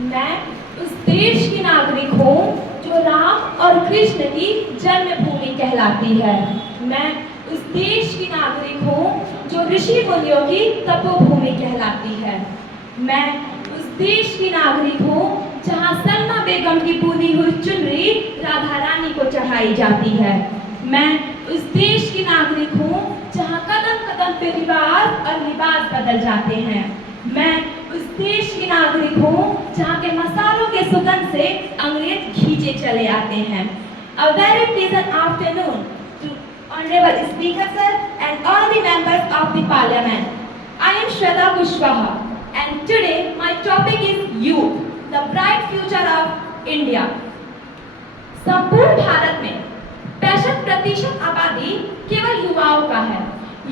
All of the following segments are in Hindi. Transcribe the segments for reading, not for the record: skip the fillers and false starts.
मैं उस देश की नागरिक हूँ जो राम और कृष्ण की जन्मभूमि कहलाती है। मैं उस देश की नागरिक हूँ जो ऋषि मुनियों की तपोभूमि कहलाती है। मैं उस देश की नागरिक हूँ जहाँ सलमा बेगम की बुनी हुई चुनरी राधा रानी को चढ़ाई जाती है। मैं उस देश की नागरिक हूँ जहाँ कदम कदम पे रिवाज और लिबास बदल जाते हैं। मैं उस देश की नागरिक हूँ जहाँ के मसालों के सुगंध से अंग्रेज खींचे चले आते हैं। A very pleasant afternoon to Honorable Speaker Sir and all the members of the Parliament. I am Shweta Kushwaha and today my topic is youth, the bright future of India. संपूर्ण भारत में 65% आबादी केवल युवाओं का है।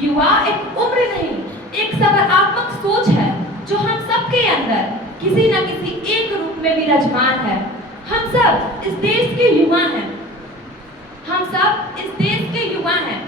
युवा एक उम्र नहीं, एक सकारात्मक सोच है जो हम सबके अंदर किसी न किसी एक रूप में विराजमान है। हम सब इस देश के युवा हैं। हम सब इस देश के युवा हैं।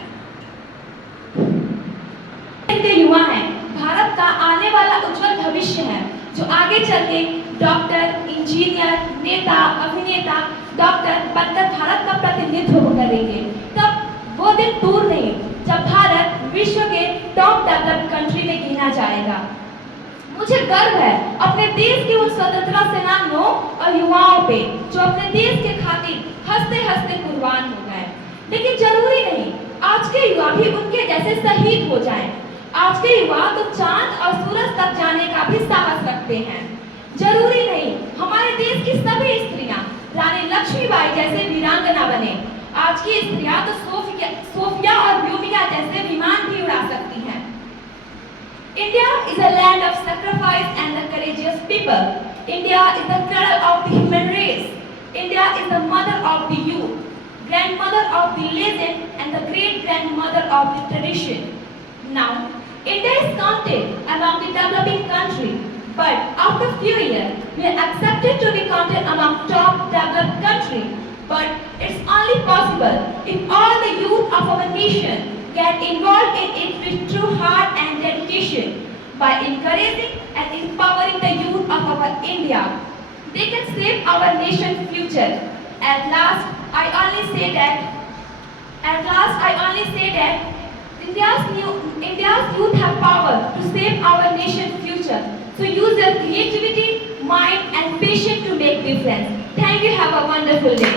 भारत का आने वाला उज्जवल भविष्य है जो आगे चल के डॉक्टर, इंजीनियर, नेता, अभिनेता, डॉक्टर बनकर भारत का प्रतिनिधित्व करेंगे। तब वो दिन दूर नहीं जब भारत विश्व के टॉप डेवलप्ड कंट्री में गिना जाएगा। मुझे गर्व है अपने देश के उन स्वतंत्रता सेनानियों और युवाओं पे जो अपने देश के खातिर हंसते हंसते कुर्बान हो गए। लेकिन जरूरी नहीं आज के युवा भी उनके जैसे शहीद हो जाएं। आज के युवा तो चांद और सूरज तक जाने का भी साहस रखते हैं। जरूरी नहीं हमारे देश की सभी स्त्रियां रानी लक्ष्मीबाई जैसे वीरांगना बने। आज की स्त्रियां तो सोफिया और व्योमिका जैसे विमान भी उड़ा सकती हैं। India is a land of sacrifice and the courageous people. India is the cradle of the human race. India is the mother of the youth, grandmother of the legend and the great-grandmother of the tradition. Now, India is counted among the developing country, but after few years, we are accepted to be counted among top developed country. But it's only possible if all the youth of our nation get involved in it with true heart and dedication. By encouraging and empowering the youth of our India, they can save our nation's future. At last, I only say that India's youth have power to save our nation's future. So use your creativity, mind and patience to make difference. Thank you. Have a wonderful day.